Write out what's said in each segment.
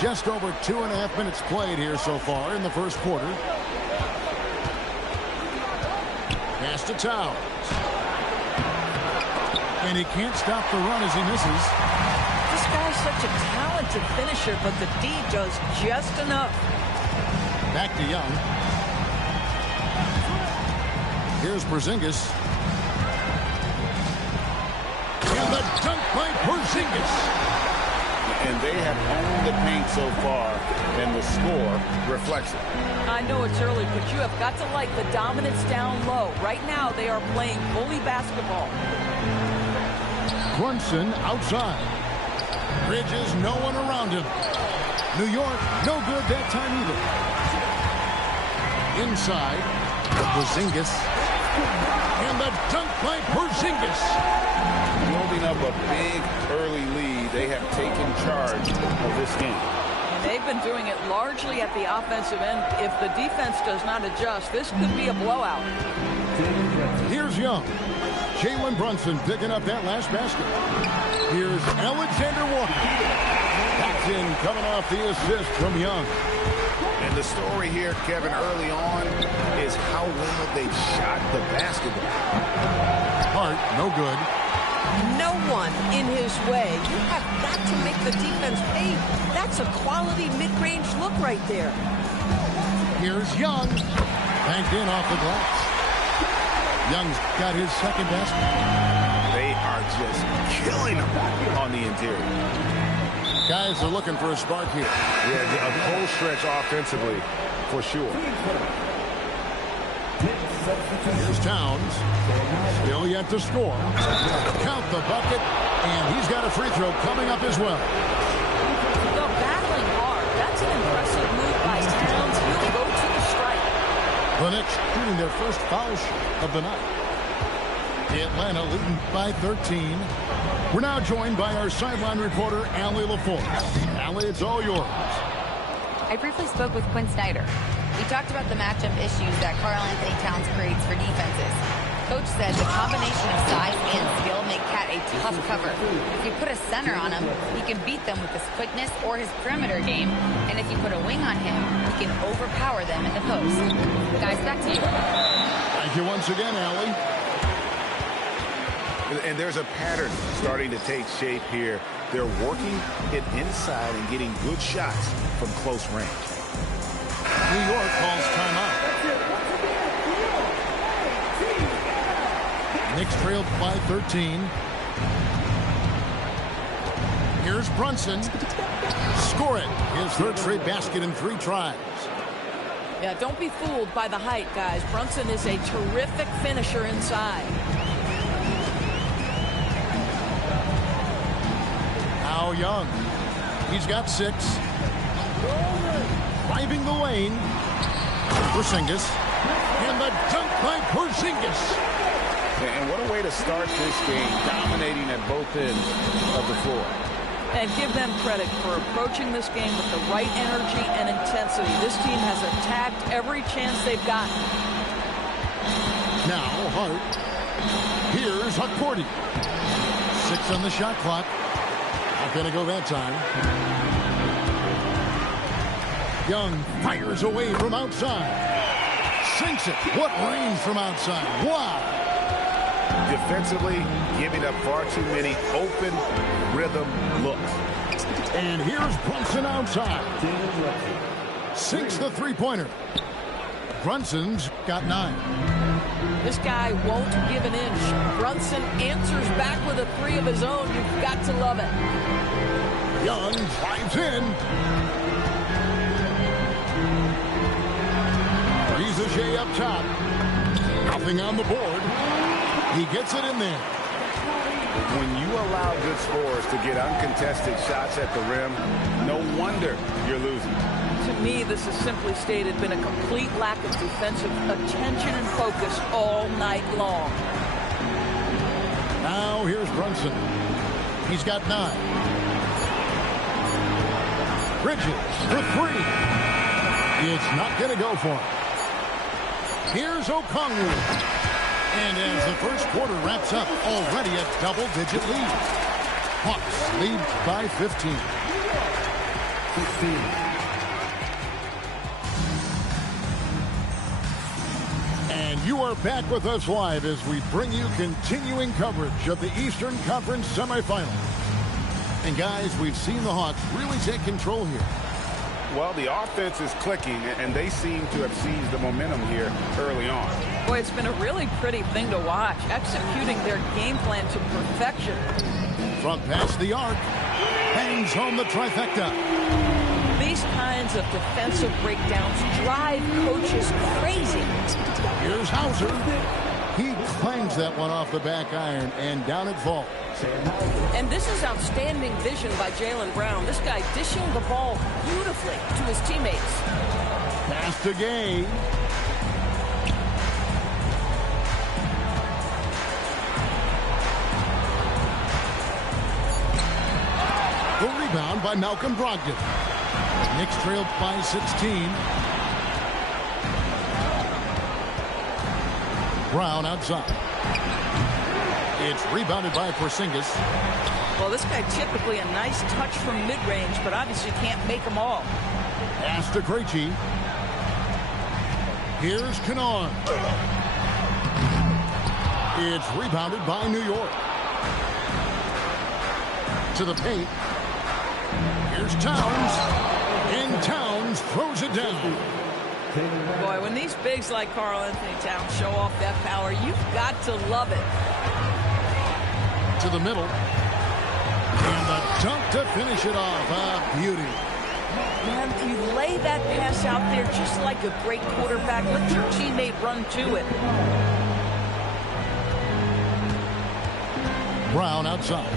Just over 2.5 minutes played here so far in the first quarter. Pass to Towns. And he can't stop the run as he misses. This guy's such a talented finisher, but the D does just enough. Back to Young. Here's Porzingis. And the dunk by Porzingis. And they have owned the paint so far, and the score reflects it. I know it's early, but you have got to like the dominance down low. Right now, they are playing bully basketball. Brunson outside. Bridges, no one around him. New York, no good that time either. Inside, Porzingis. And the dunk by Porzingis. Building up a big early lead, they have taken charge of this game. And they've been doing it largely at the offensive end. If the defense does not adjust, this could be a blowout. Here's Young. Jalen Brunson picking up that last basket. Here's Alexander Walker. That's in, coming off the assist from Young. And the story here, Kevin, early on is how well they shot the basketball. Hart, no good. No one in his way. You have got to make the defense pay. That's a quality mid-range look right there. Here's Young. Banked in off the glass. Young's got his second basket. They are just killing them on the interior. Guys are looking for a spark here. Yeah, a cold stretch offensively, for sure. Here's Towns. Still yet to score. Count the bucket, and he's got a free throw coming up as well. They're battling hard. That's an impressive move by Towns. He'll go to the strike. The Knicks shooting their first foul shot of the night. Atlanta leading by 13. We're now joined by our sideline reporter, Allie LaForce. Allie, it's all yours. I briefly spoke with Quinn Snyder. We talked about the matchup issues that Karl-Anthony Towns creates for defenses. Coach said the combination of size and skill make Cat a tough cover. If you put a center on him, he can beat them with his quickness or his perimeter game. And if you put a wing on him, he can overpower them in the post. Guys, back to you. Thank you once again, Allie. And there's a pattern starting to take shape here. They're working it inside and getting good shots from close range. New York calls timeout. Knicks trailed by 13. Here's Brunson. Score it. His third straight basket in 3 tries. Yeah, don't be fooled by the height, guys. Brunson is a terrific finisher inside. Now Young. He's got 6. Driving the lane. Porzingis. And the dunk by Porzingis. And what a way to start this game, dominating at both ends of the floor. And give them credit for approaching this game with the right energy and intensity. This team has attacked every chance they've gotten. Now Hart. Here's Hakordi. 6 on the shot clock. Not going to go that time. Young fires away from outside. Sinks it. What range from outside. Wow. Defensively, giving up far too many open rhythm looks. And here's Brunson outside. Sinks the three-pointer. Brunson's got 9. This guy won't give an inch. Brunson answers back with a 3 of his own. You've got to love it. Young drives in. Rizage up top. Nothing on the board. He gets it in there. When you allow good scorers to get uncontested shots at the rim, no wonder you're losing. To me, this is simply stated been a complete lack of defensive attention and focus all night long. Now here's Brunson. He's got 9. Bridges for 3. It's not going to go for him. Here's Okongwu. And as the first quarter wraps up, already a double-digit lead. Hawks lead by 15. And you are back with us live as we bring you continuing coverage of the Eastern Conference semifinals. And guys, we've seen the Hawks really take control here. Well, the offense is clicking, and they seem to have seized the momentum here early on. Boy, it's been a really pretty thing to watch, executing their game plan to perfection. Front pass the arc. Hangs home the trifecta. These kinds of defensive breakdowns drive coaches crazy. Here's Hauser. He clangs that one off the back iron, and down it falls. And this is outstanding vision by Jaylen Brown. This guy dishing the ball beautifully to his teammates. Pass to Gay. The rebound by Malcolm Brogdon. Knicks trailed by 16. Brown outside. It's rebounded by Porzingis. Well, this guy typically a nice touch from mid-range, but obviously can't make them all. Pass to Krejci. Here's Kennard. It's rebounded by New York. To the paint. Here's Towns. And Towns throws it down. Boy, when these bigs like Karl Anthony Towns show off that power, you've got to love it. To the middle. And the dunk to finish it off. A beauty. Man, you lay that pass out there just like a great quarterback. Let your teammate run to it. Brown outside.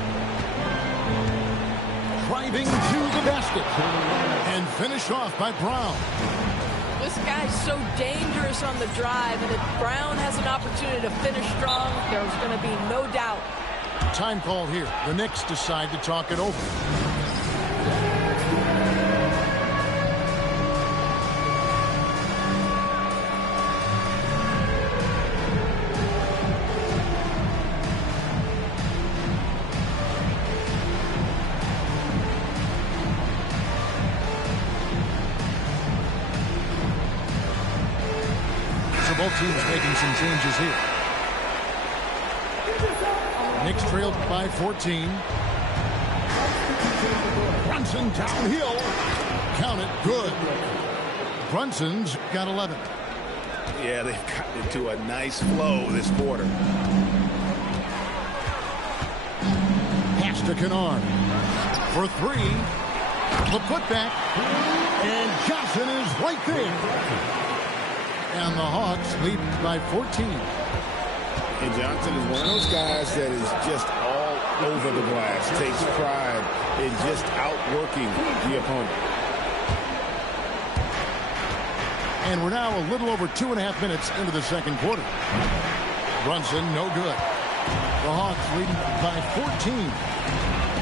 Driving to the basket. And finished off by Brown. This guy's so dangerous on the drive, and if Brown has an opportunity to finish strong, there's going to be no doubt. Time called here. The Knicks decide to talk it over. So both teams making some changes here. Knicks trailed by 14. Brunson downhill. Count it. Good. Brunson's got 11. Yeah, they've gotten into a nice flow this quarter. Pass to Kennard. For three. The putback. And Johnson is right there. And the Hawks lead by 14. And Johnson is one of those guys that is just all over the glass, takes pride in just outworking the opponent. And we're now a little over 2.5 minutes into the second quarter. Brunson, no good. The Hawks leading by 14.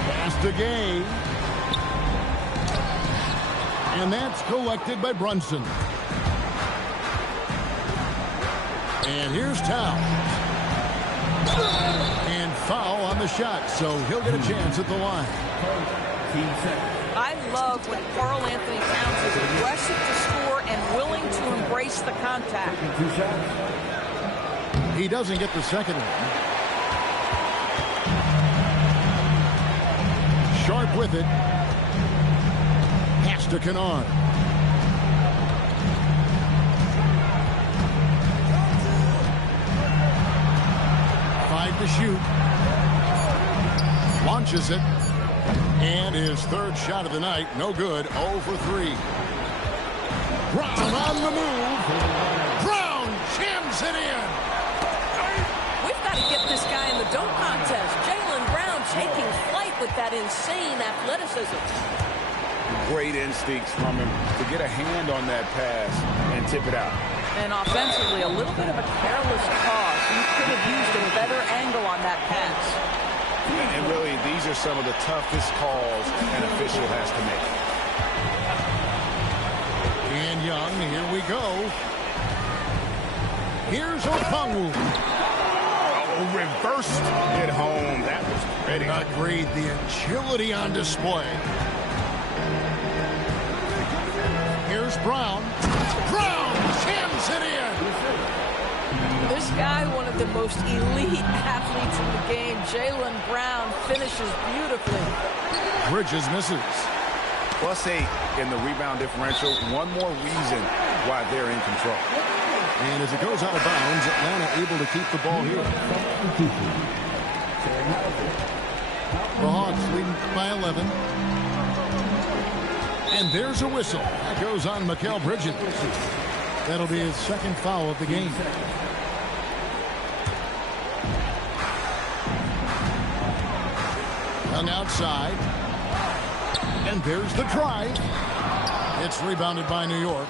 Pass to Gay. And that's collected by Brunson. And here's Towns. And foul on the shot, so he'll get a chance at the line. I love when Karl Anthony Towns is aggressive to score and willing to embrace the contact. He doesn't get the second one. Sharp with it. Pass to Kennard. To shoot. Launches it. And his third shot of the night. No good. 0 for 3. Brown on the move. Brown jams it in. We've got to get this guy in the dunk contest. Jaylen Brown taking flight with that insane athleticism. Great instincts from him to get a hand on that pass and tip it out. And offensively, a little bit of a careless toss. He could have used a better angle on that pass. And really, these are some of the toughest calls an official has to make. And Young, here we go. Here's Okongwu. Oh, reversed it home. That was pretty. Agreed. The agility on display. Brown. Brown jams it in. This guy, one of the most elite athletes in the game, Jaylen Brown, finishes beautifully. Bridges misses. +8 in the rebound differential. One more reason why they're in control. And as it goes out of bounds, Atlanta able to keep the ball here. The Hawks leading by 11. And there's a whistle. That goes on Mikal Bridges. That'll be his second foul of the game. Hung outside. And there's the drive. It's rebounded by New York.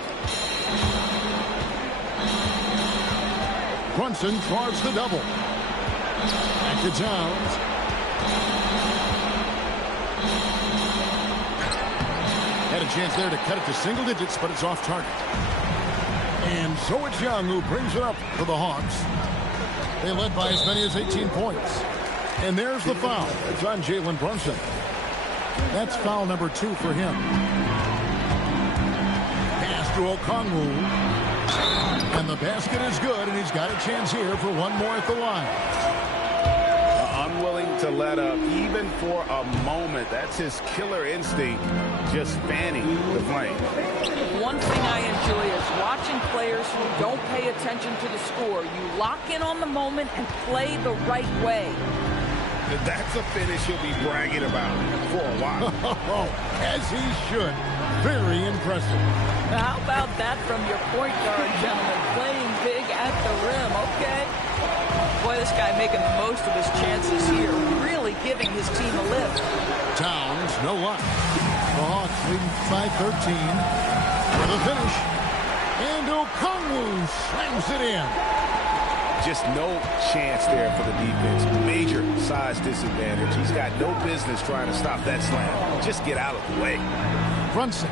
Brunson draws the double. Back to Towns. Had a chance there to cut it to single digits, but it's off target. And so it's Young who brings it up for the Hawks. They led by as many as 18 points. And there's the foul. It's on Jalen Brunson. That's foul number 2 for him. Pass to Okongwu. And the basket is good, and he's got a chance here for one more at the line. Unwilling to let up, even for a moment. That's his killer instinct, just fanning the flame. One thing I enjoy is watching players who don't pay attention to the score. You lock in on the moment and play the right way. That's a finish he'll be bragging about for a while. As he should. Very impressive. Now, how about that from your point guard, gentlemen? Playing big at the rim, okay? Boy, this guy making the most of his chances here. Really giving his team a lift. Towns, no luck. The Hawks leading by 13. For the finish. And Okongwu slams it in. Just no chance there for the defense. Major size disadvantage. He's got no business trying to stop that slam. Just get out of the way. Brunson.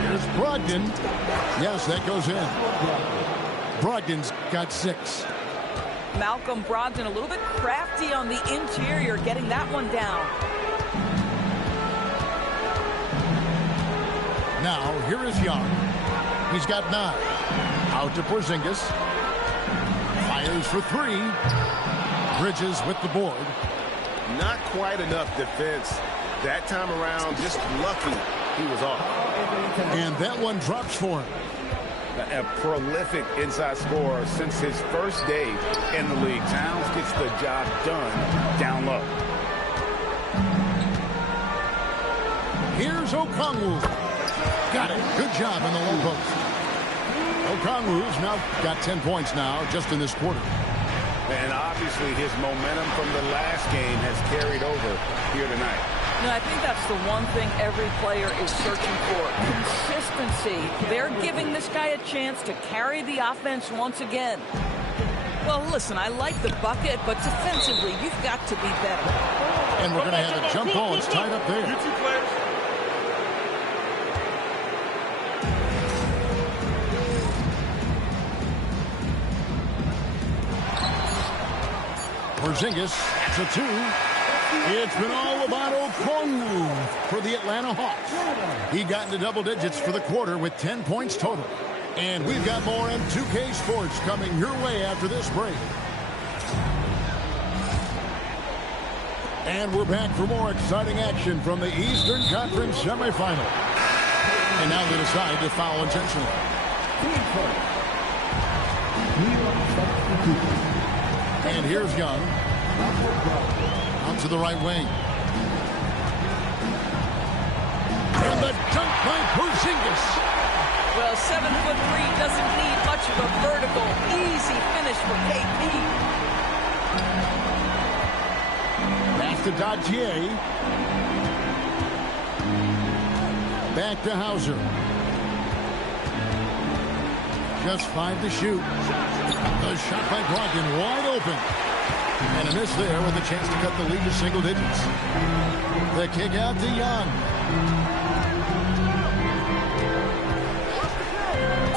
Here's Brogdon. Yes, that goes in. Brogdon's got 6. Malcolm Brogdon a little bit crafty on the interior, getting that one down. Now, here is Young. He's got 9. Out to Porzingis. Fires for 3. Bridges with the board. Not quite enough defense that time around. Just lucky he was off. And that one drops for him. A prolific inside scorer since his first day in the league. Towns gets the job done down low. Here's Okongwu. Got it. Good job in the low post. Okongwu's now got 10 points now just in this quarter. And obviously his momentum from the last game has carried over here tonight. No, I think that's the one thing every player is searching for. Consistency. They're giving this guy a chance to carry the offense once again. Well, listen, I like the bucket, but defensively, you've got to be better. And we're going to have a jump ball. It's tied up there. You two players. Porzingis, it's a 2. It's been all about Okongwu for the Atlanta Hawks. He got into double digits for the quarter with 10 points total. And we've got more M2K Sports coming your way after this break. And we're back for more exciting action from the Eastern Conference semifinal. And now they decide to foul intentionally. And here's Young. Out to the right wing. And the dunk by Porzingis. Well, 7'3" doesn't need much of a vertical. Easy finish for KP. Pass to Dottier. Back to Hauser. Just 5 to shoot. The shot by Brogdon wide open. And a miss there with a chance to cut the lead to single digits. The kick out to Young.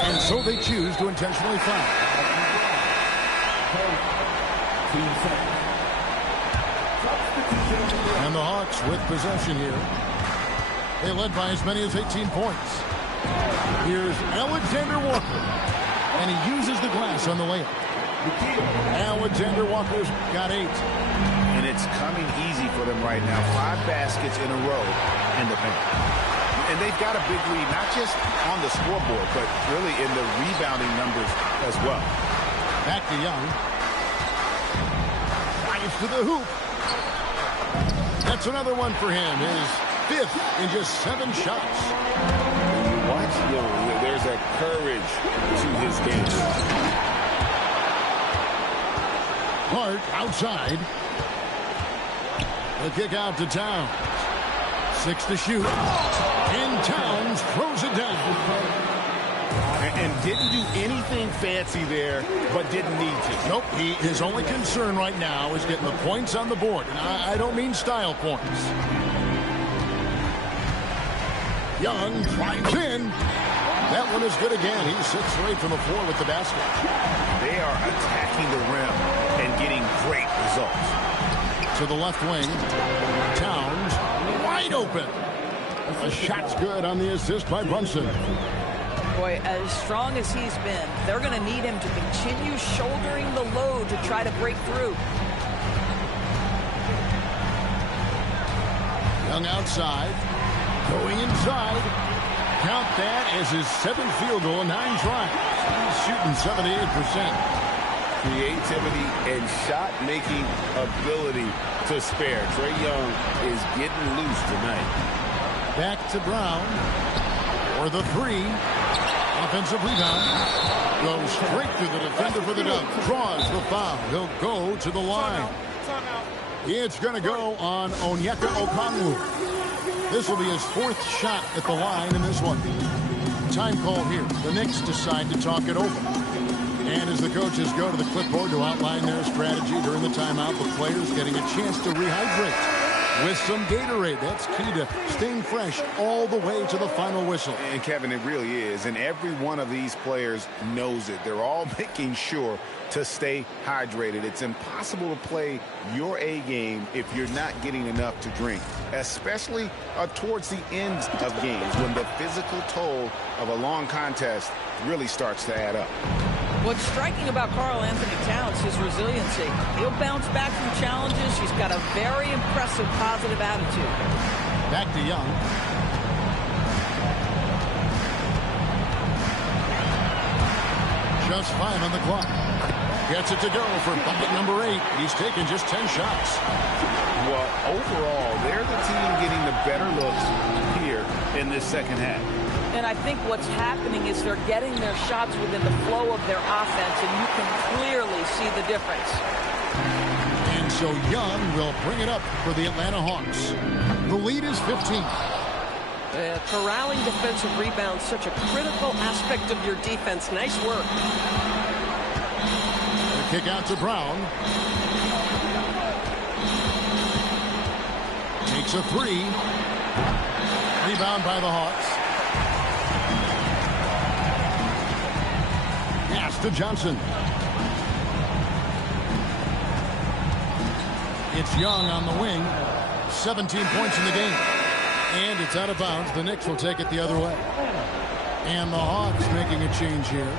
And so they choose to intentionally foul. And the Hawks with possession here. They led by as many as 18 points. Here's Alexander Walker, and he uses the glass on the layup. Alexander Walker's got 8. And it's coming easy for them right now. 5 baskets in a row in the paint. And they've got a big lead, not just on the scoreboard, but really in the rebounding numbers as well. Back to Young. Drives to the hoop. That's another one for him. His 5th in just 7 shots. When you watch Young, there's a courage to his game. Hart outside. The kick out to Towns. 6 to shoot. And Towns throws it down. And didn't do anything fancy there, but didn't need to. Nope. His only concern right now is getting the points on the board. And I don't mean style points. Young drives in. That one is good again. He's 6 straight from the floor with the basket. They are attacking the rim and getting great results. To the left wing. Towns wide open. The shot's good on the assist by Brunson. Boy, as strong as he's been, they're going to need him to continue shouldering the load to try to break through. Young outside. Going inside. Count that as his 7th field goal in 9 tries. He's shooting 78%. Creativity and shot-making ability to spare. Trae Young is getting loose tonight. Back to Brown. For the 3. Offensive rebound. Goes straight through the defender for the dunk. Draws the foul. He'll go to the line. It's going to go on Onyeka Okongwu. This will be his 4th shot at the line in this one. Time call here. The Knicks decide to talk it over. And as the coaches go to the clipboard to outline their strategy during the timeout, the players getting a chance to rehydrate with some Gatorade. That's key to staying fresh all the way to the final whistle. And Kevin, it really is. And every one of these players knows it. They're all making sure to stay hydrated. It's impossible to play your A game if you're not getting enough to drink, especially towards the end of games when the physical toll of a long contest really starts to add up. What's striking about Karl Anthony Towns is resiliency. He'll bounce back from challenges. He's got a very impressive positive attitude. Back to Young. Just 5 on the clock. Gets it to go for bucket number 8. He's taken just 10 shots. Well, overall, they're the team getting the better looks here in this second half. And I think what's happening is they're getting their shots within the flow of their offense, and you can clearly see the difference. And so Young will bring it up for the Atlanta Hawks. The lead is 15. Corralling defensive rebounds, such a critical aspect of your defense. Nice work. The kick out to Brown. Takes a 3. Rebound by the Hawks. Pass to Johnson. It's Young on the wing. 17 points in the game. And it's out of bounds. The Knicks will take it the other way. And the Hawks making a change here.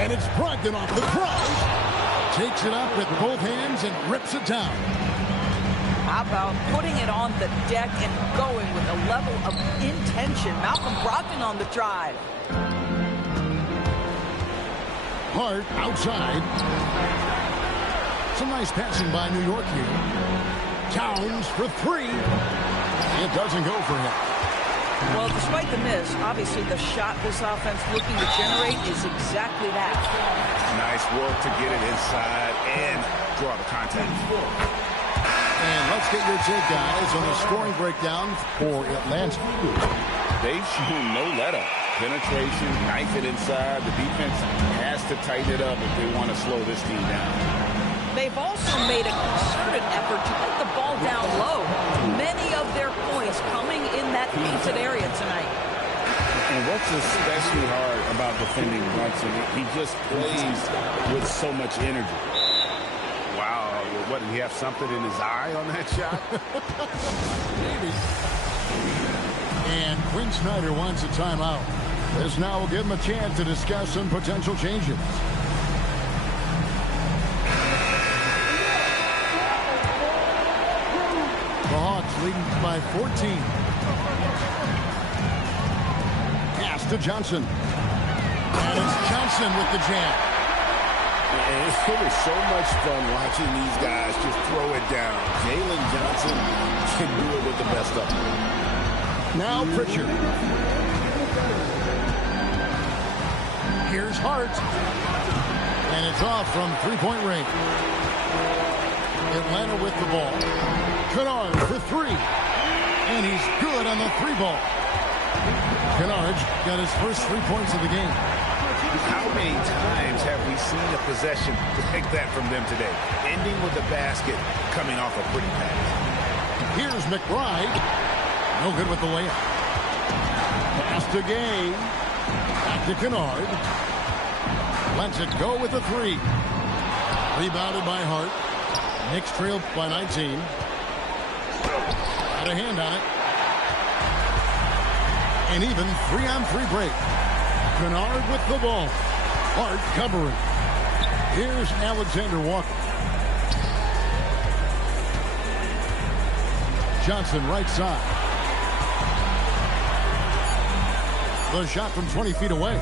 And it's Brogdon off the drive. Takes it up with both hands and rips it down. How about putting it on the deck and going with a level of intention? Malcolm Brogdon on the drive. Hart outside. Some nice passing by New York here. Towns for 3. It doesn't go for him. Well, despite the miss, obviously the shot this offense looking to generate is exactly that. Nice work to get it inside and draw the contact. And let's get your take, guys, on the scoring breakdown for Atlanta. They've shown no let-up. Penetration, knife it inside. The defense has to tighten it up if they want to slow this team down. They've also made a concerted effort to put the ball down low. Many of their points coming in that painted area tonight. And what's especially hard about defending Brunson, he just plays with so much energy. Wow, What, did he have something in his eye on that shot? Maybe. And Quinn Snyder wants a timeout. This now will give him a chance to discuss some potential changes. The Hawks leading by 14. Pass to Johnson. And it's Johnson with the jam. And it was so much fun watching these guys just throw it down. Jalen Johnson can do it with the best of them. Now Pritchard. Here's Hart. And it's off from three-point range. Atlanta with the ball. Kennard for three. And he's good on the three ball. Kennard got his first 3 points of the game. How many times have we seen a possession like that from them today? Ending with the basket, coming off a pretty pass. Here's McBride. No good with the layup. Pass to Gay. Back to Kennard. Lets it go with the three. Rebounded by Hart. Knicks trail by 19. Had a hand on it. An even 3-on-3 break. Kennard with the ball. Hart covering. Here's Alexander Walker. Johnson right side. The shot from 20 feet away.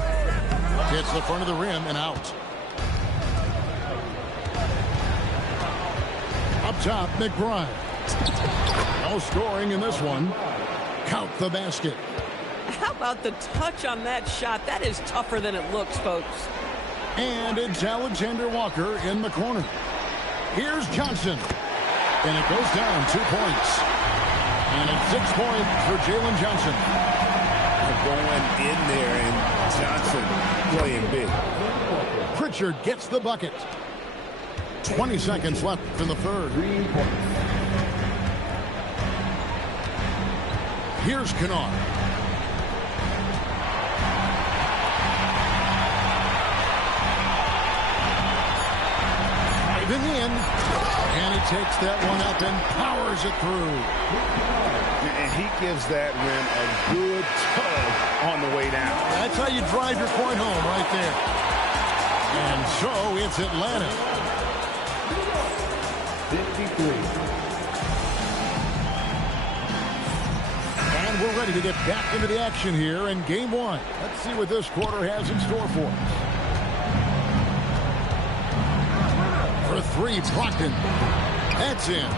Hits the front of the rim and out. Up top, McBride. No scoring in this one. Count the basket. How about the touch on that shot? That is tougher than it looks, folks. And it's Alexander Walker in the corner. Here's Johnson. And it goes down 2 points. And it's 6 points for Jalen Johnson. Going in there and Johnson playing big. Pritchard gets the bucket. 20 seconds left in the third. Here's Kennard. Driving in. And he takes that one up and powers it through. And he gives that rim a good tug on the way down. That's how you drive your point home right there. And so it's Atlanta. 53. And we're ready to get back into the action here in game one. Let's see what this quarter has in store for us. For three, Brockton. That's in.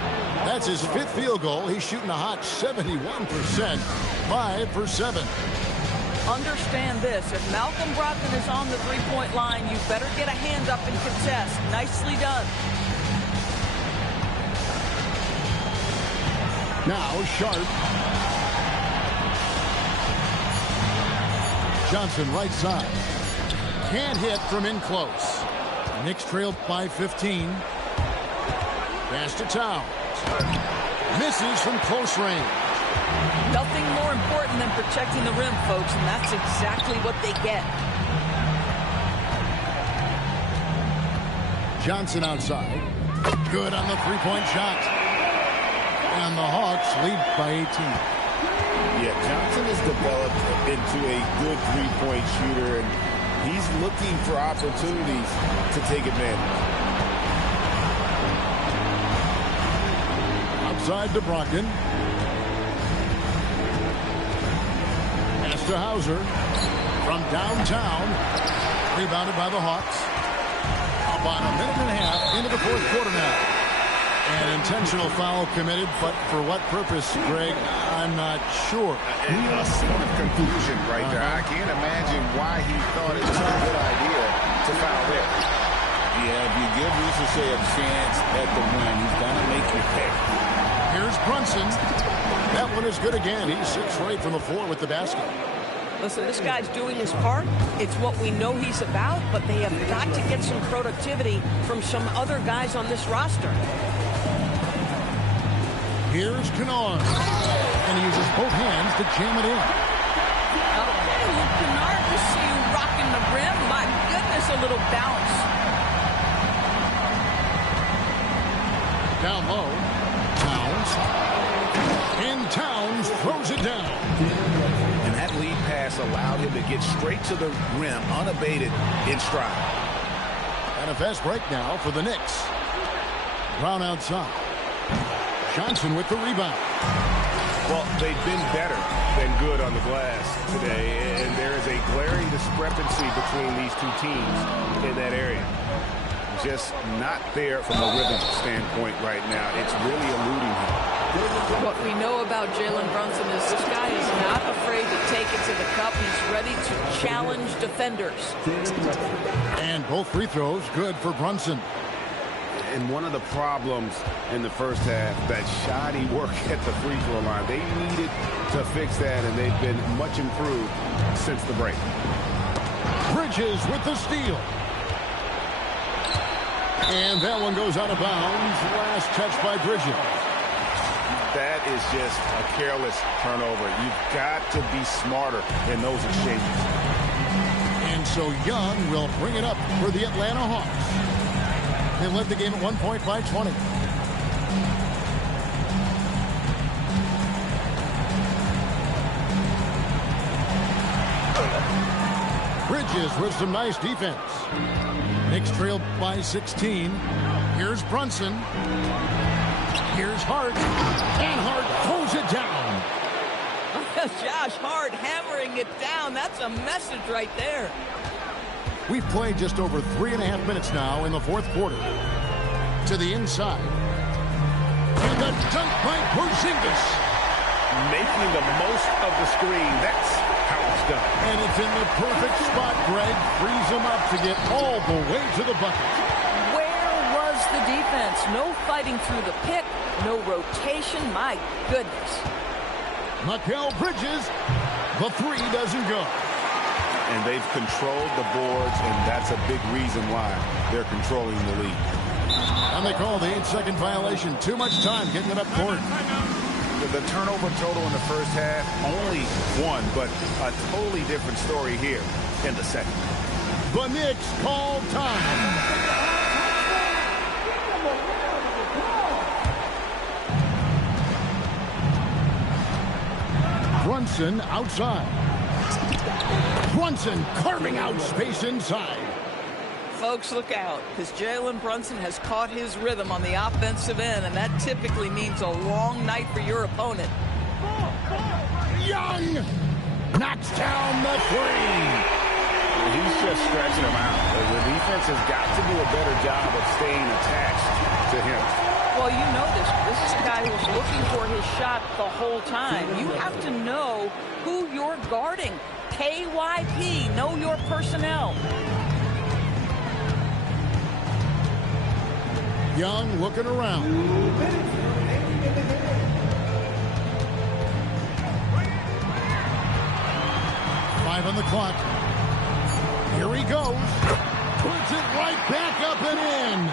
That's his fifth field goal. He's shooting a hot 71%. 5 for 7. Understand this. If Malcolm Brogdon is on the three-point line, you better get a hand up and contest. Nicely done. Now Sharp. Johnson right side. Can't hit from in close. Knicks trail by 15. Pass to Towns. Misses from close range. Nothing more important than protecting the rim, folks, and that's exactly what they get. Johnson outside. Good on the three-point shot. And the Hawks lead by 18. Yeah, Johnson has developed into a good three-point shooter, and he's looking for opportunities to take advantage. Outside to Brogdon. Pass to Hauser. From downtown. Rebounded by the Hawks. About a minute and a half into the fourth quarter now. An intentional foul committed, but for what purpose, Greg, I'm not sure. A scene of confusion right there. I can't imagine why he thought it was a good idea to foul there. Yeah, if you give Ricochet a chance at the win, he's going to make you pick. Here's Brunson. That one is good again. He's 6 for 8 from the floor with the basket. Listen, this guy's doing his part. It's what we know he's about, but they have got to get some productivity from some other guys on this roster. Here's Kennard. And he uses both hands to jam it in. Okay, Luke Kennard, we see you rocking the rim. My goodness, a little bounce. Down low. Towns. And Towns throws it down. And that lead pass allowed him to get straight to the rim unabated in stride. And a fast break now for the Knicks. Brown outside. Johnson with the rebound. Well, they've been better than good on the glass today, and there is a glaring discrepancy between these two teams in that area. Just not there from a rhythm standpoint right now. It's really eluding him. What we know about Jalen Brunson is this guy is not afraid to take it to the cup. He's ready to challenge defenders. And both free throws good for Brunson. And one of the problems in the first half, that shoddy work at the free throw line. They needed to fix that, and they've been much improved since the break. Bridges with the steal. And that one goes out of bounds. Last touch by Bridges. That is just a careless turnover. You've got to be smarter in those exchanges. And so Young will bring it up for the Atlanta Hawks. They led the game at 1 point by 20. Bridges with some nice defense. Knicks trailed by 16. Here's Brunson. Here's Hart. And Hart throws it down. Josh Hart hammering it down. That's a message right there. We've played just over 3.5 minutes now in the fourth quarter. To the inside. And the dunk by Porzingis. Making the most of the screen. That's how it's done. And it's in the perfect spot, Greg. Frees him up to get all the way to the bucket. Where was the defense? No fighting through the pick. No rotation. My goodness. Mikal Bridges. The three doesn't go. And they've controlled the boards, and that's a big reason why they're controlling the lead. And they call the 8-second violation. Too much time getting it up court. The turnover total in the first half, only one, but a totally different story here in the second. The Knicks call time. Brunson outside. Brunson carving out space inside. Folks, look out, because Jalen Brunson has caught his rhythm on the offensive end, and that typically means a long night for your opponent. Young knocks down the three. He's just stretching him out. The defense has got to do a better job of staying attached to him. Well, you know this. This is a guy who's looking for his shot the whole time. You have to know who you're guarding. KYP, know your personnel. Young looking around. Five on the clock. Here he goes. Puts it right back up and in.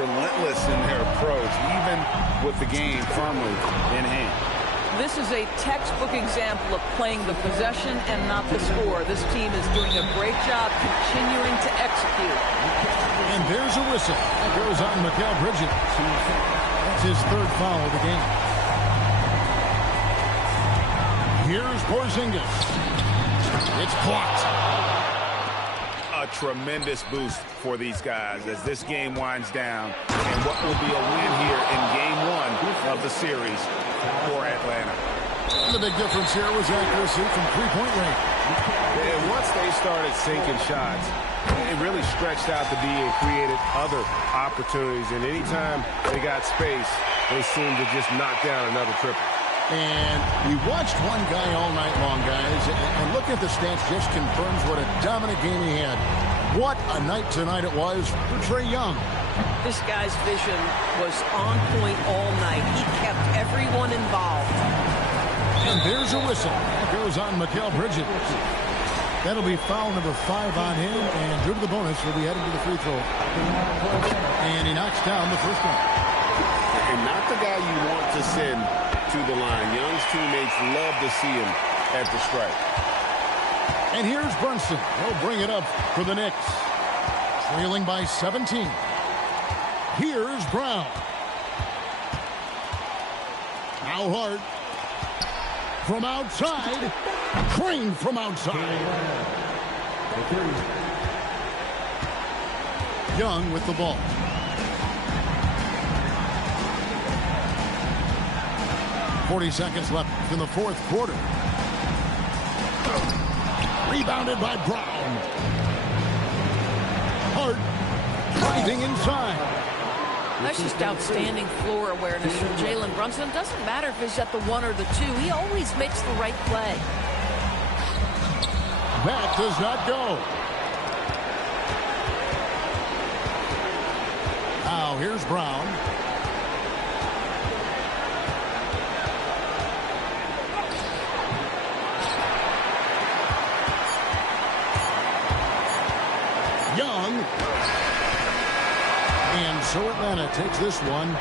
Relentless in their approach, even with the game firmly in hand. This is a textbook example of playing the possession and not the score. This team is doing a great job continuing to execute. And there's a whistle. That goes on Mikal Bridges. That's his third foul of the game. Here's Porzingis. It's blocked. A tremendous boost for these guys as this game winds down. And what will be a win here in game one of the series for Atlanta. The big difference here was accuracy from three-point range. And once they started sinking shots, it really stretched out the D and created other opportunities. And anytime they got space, they seemed to just knock down another triple. And we watched one guy all night long, guys. And looking at the stats just confirms what a dominant game he had. What a night tonight it was for Trae Young. This guy's vision was on point all night. He kept everyone involved. And there's a whistle. That goes on Mikal Bridges. That'll be foul number 5 on him. And due to the bonus, he'll be heading to the free throw. And he knocks down the first one. And not the guy you want to send to the line. Young's teammates love to see him at the stripe. And here's Brunson. He'll bring it up for the Knicks. Trailing by 17. Here's Brown. Now Hart. From outside. Crane from outside. Young with the ball. .40 left in the fourth quarter. Rebounded by Brown. Hart driving inside. That's just outstanding floor awareness from Jalen Brunson. It doesn't matter if he's at the 1 or the 2. He always makes the right play. That does not go. Now here's Brown. Young. And so Atlanta takes this one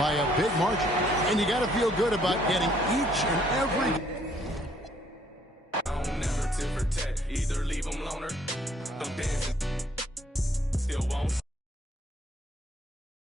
by a big margin. And you got to feel good about getting each and every... Either leave them loner, I'm dancing, still won't.